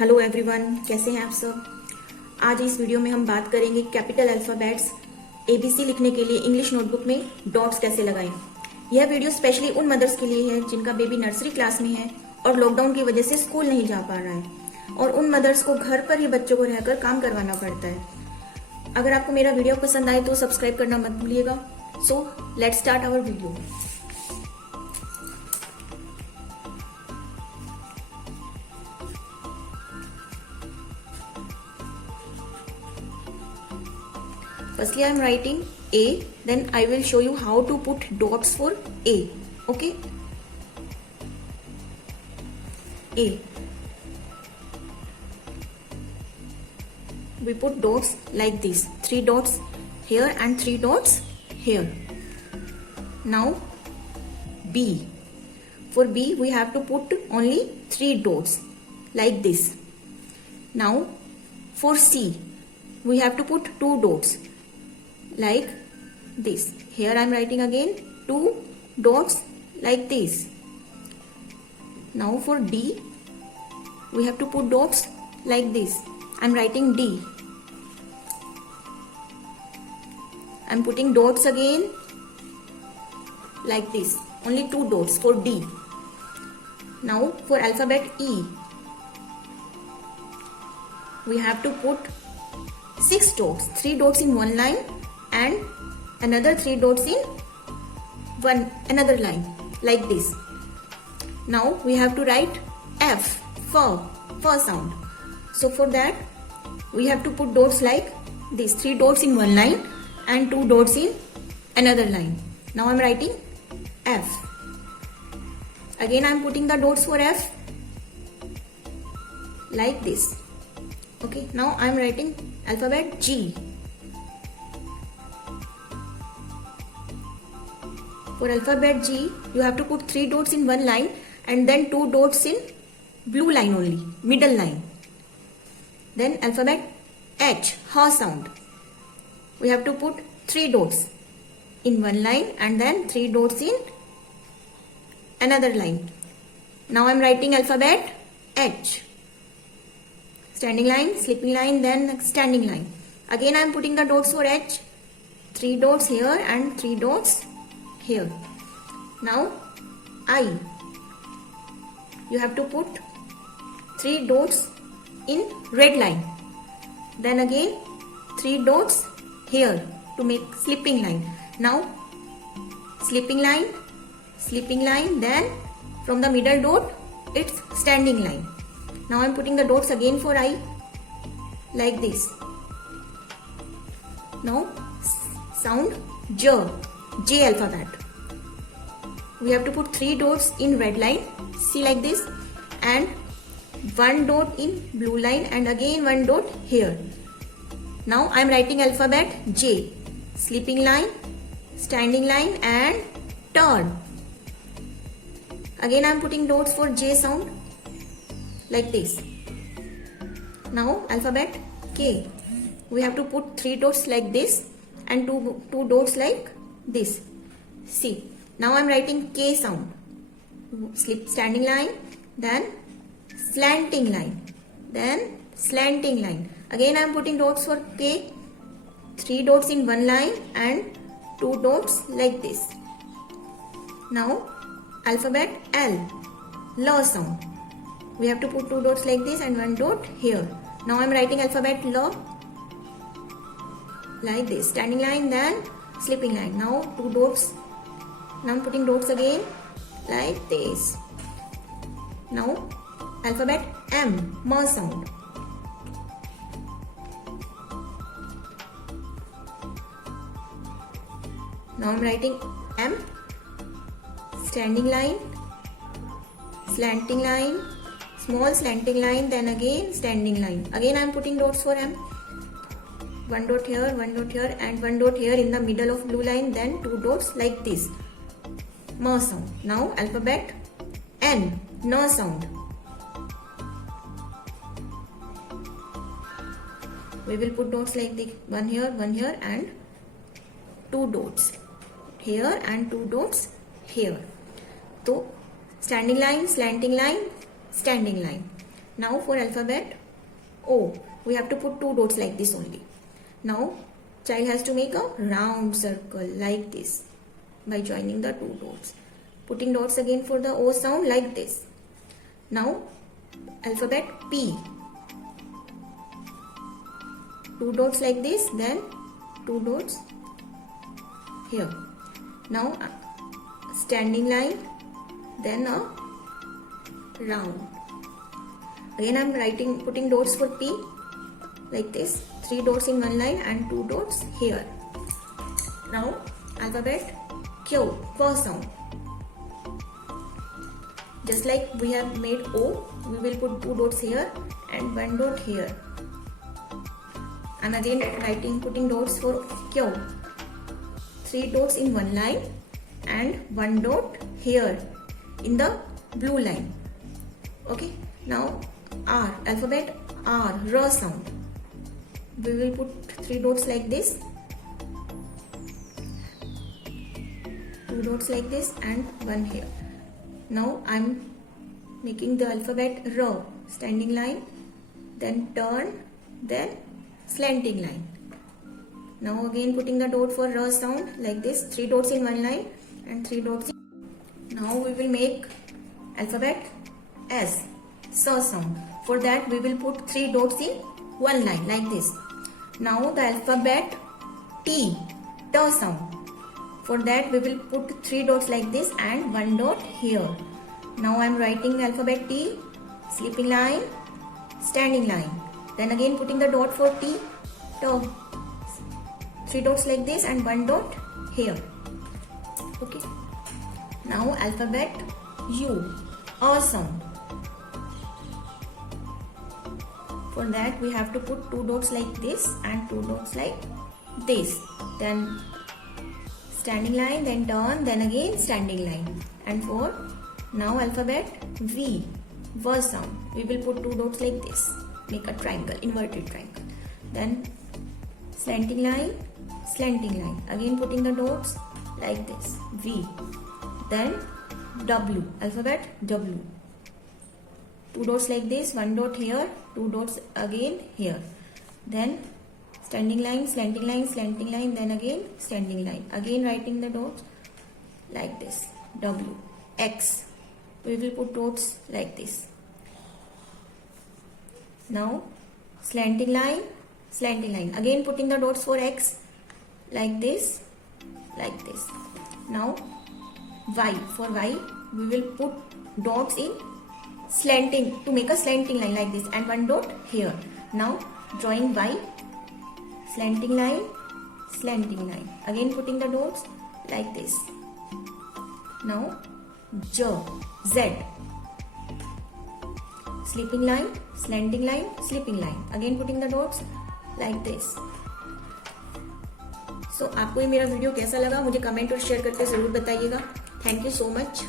Hello everyone, कैसे हैं आप सब। आज इस वीडियो में हम बात करेंगे कैपिटल अल्फाबेट्स एबीसी लिखने के लिए इंग्लिश नोटबुक में डॉट्स कैसे लगाएं। यह वीडियो स्पेशली उन मदर्स के लिए है जिनका बेबी नर्सरी क्लास में है और लॉकडाउन की वजह से स्कूल नहीं जा पा रहा है और उन मदर्स को घर पर ही बच्चों को रहकर काम करवाना पड़ता है। अगर आपको मेरा वीडियो पसंद आए तो सब्सक्राइब करना मत भूलिएगा। So let's start our video. Firstly, I am writing A, then I will show you how to put dots for A. Okay? A. We put dots like this. 3 dots here and 3 dots here. Now B. For B, we have to put only 3 dots like this. Now for C, we have to put 2 dots. Like this. Here I am writing again 2 dots like this. Now for D, we have to put dots like this. I am writing D. I am putting dots again like this. Only 2 dots for D. Now for alphabet E, we have to put 6 dots. 3 dots in one line and another 3 dots in another line like this. Now we have to write F for sound. So for that we have to put dots like this. 3 dots in one line and 2 dots in another line. Now I am writing F. Again I am putting the dots for F like this. Okay, now I am writing alphabet G. For alphabet G, you have to put 3 dots in one line and then 2 dots in blue line only, middle line. Then alphabet H, sound. We have to put 3 dots in one line and then 3 dots in another line. Now I am writing alphabet H. Standing line, sleeping line, then standing line. Again I am putting the dots for H. 3 dots here and 3 dots here. Now I, you have to put 3 dots in red line, then again 3 dots here to make sleeping line. Now sleeping line, then from the middle dot it's standing line. Now I am putting the dots again for I like this. Now sound J alphabet. We have to put 3 dots in red line, see like this, and 1 dot in blue line and again 1 dot here. Now I am writing alphabet J. Sleeping line, standing line and turn. Again I am putting dots for J sound like this. Now alphabet K. We have to put 3 dots like this and 2 dots like this. See. Now I am writing K sound. Standing line, then slanting line, then slanting line. Again I am putting dots for K. 3 dots in one line and 2 dots like this. Now alphabet L sound. We have to put 2 dots like this and 1 dot here. Now I am writing alphabet L like this. Standing line, then sleeping line. Now 2 dots. Now I am putting dots again like this. Now alphabet M sound. Now I am writing M, standing line, slanting line, small slanting line, then again standing line. Again I am putting dots for M. 1 dot here, 1 dot here and 1 dot here in the middle of blue line, then 2 dots like this. Sound. Now alphabet N, sound. We will put dots like this, 1 here and 2 dots here and 2 dots here. So standing line, slanting line, standing line. Now for alphabet O, we have to put 2 dots like this only. Now child has to make a round circle like this by joining the 2 dots. Putting dots again for the O sound like this. Now alphabet P. 2 dots like this, then 2 dots here. Now standing line, then a round. Again I am putting dots for P like this. 3 dots in one line and 2 dots here. Now alphabet Q, Q sound. Just like we have made O, we will put 2 dots here and 1 dot here. And again putting dots for Q. 3 dots in one line and 1 dot here in the blue line. Okay. Now R, alphabet R, R sound. We will put 3 dots like this, 2 dots like this and 1 here. Now I am making the alphabet R, standing line, then turn, then slanting line. Now again putting the dot for R sound like this, 3 dots in one line and 3 dots in. Now we will make alphabet S, S sound. For that we will put 3 dots in one line like this. Now the alphabet T, T sound. For that we will put 3 dots like this and 1 dot here. Now I am writing alphabet T, sleeping line, standing line. Then again putting the dot for T, T. 3 dots like this and 1 dot here. Okay. Now alphabet U, A sound. For that we have to put 2 dots like this and 2 dots like this. Then standing line, then turn, then again standing line. And for now alphabet V, V sound. We will put 2 dots like this. Make a triangle, inverted triangle. Then slanting line, slanting line. Again putting the dots like this. V. Then W, alphabet W. 2 dots like this, 1 dot here, 2 dots again here. Then standing line, slanting line, slanting line, then again standing line. Again writing the dots like this. W. X. We will put dots like this. Now slanting line, slanting line. Again putting the dots for X like this, like this. Now Y. For Y we will put dots in slanting to make a slanting line like this and 1 dot here. Now drawing Y, slanting line, slanting line. Again putting the dots like this. Now Z, Z. Sleeping line, slanting line, sleeping line. Again putting the dots like this. So आपको ये मेरा video कैसा लगा मुझे comment और share करके ज़रूर बताइएगा. Thank you so much.